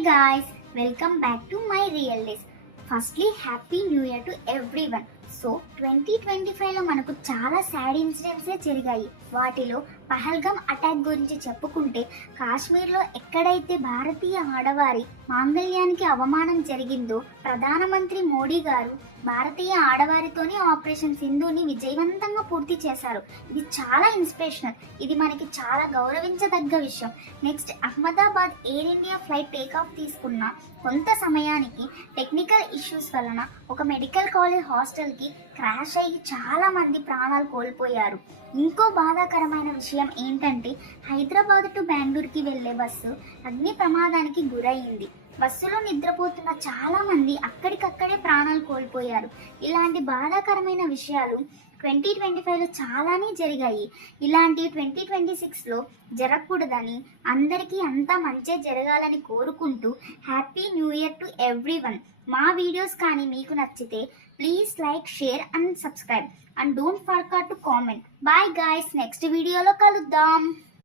Hey guys, welcome back to my real days. Firstly, happy new year to everyone. So 2025లో మనకు చాలా sad ఇన్సిడెంట్సే జరిగాయి. వాటిలో Pahalgam attack గురించి చెప్పుకుంటే, కాశ్మీర్లో ఎక్కడైతే భారతీయ ఆడవారి మాంగళ్యానికి అవమానం జరిగిందో, ప్రధానమంత్రి మోడీ గారు భారతీయ ఆడవారితోనే ఆపరేషన్ సింధుని విజయవంతంగా పూర్తి చేశారు. ఇది చాలా ఇన్స్పిరేషనల్. ఇది మనకి చాలా గౌరవించదగ్గ విషయం. Next, Ahmedabad air India flight takeoff తీసుకున్న కొంత సమయానికి టెక్నికల్ ఇష్యూస్ వలన ఒక మెడికల్ కాలేజ్ హాస్టల్కి క్రాష్ అయ్యి చాలా మంది ప్రాణాలు కోల్పోయారు. ఇంకో బాధాకరమైన విషయం ఏంటంటే, హైదరాబాద్ టు బెంగళూరుకి వెళ్లే బస్సు అగ్ని ప్రమాదానికి గురయ్యింది. బస్సులో నిద్రపోతున్న చాలా మంది అక్కడికక్కడే ప్రాణాలు కోల్పోయారు. ఇలాంటి బాధాకరమైన విషయాలు 2025లో చాలానే జరిగాయి. ఇలాంటి 2026లో జరగకూడదని, అందరికీ అంతా మంచి జరగాలని కోరుకుంటూ happy new year to everyone. మా వీడియోస్ కానీ మీకు నచ్చితే please like, share and subscribe and don't forget to comment. Bye guys, next వీడియోలో కలుద్దాం.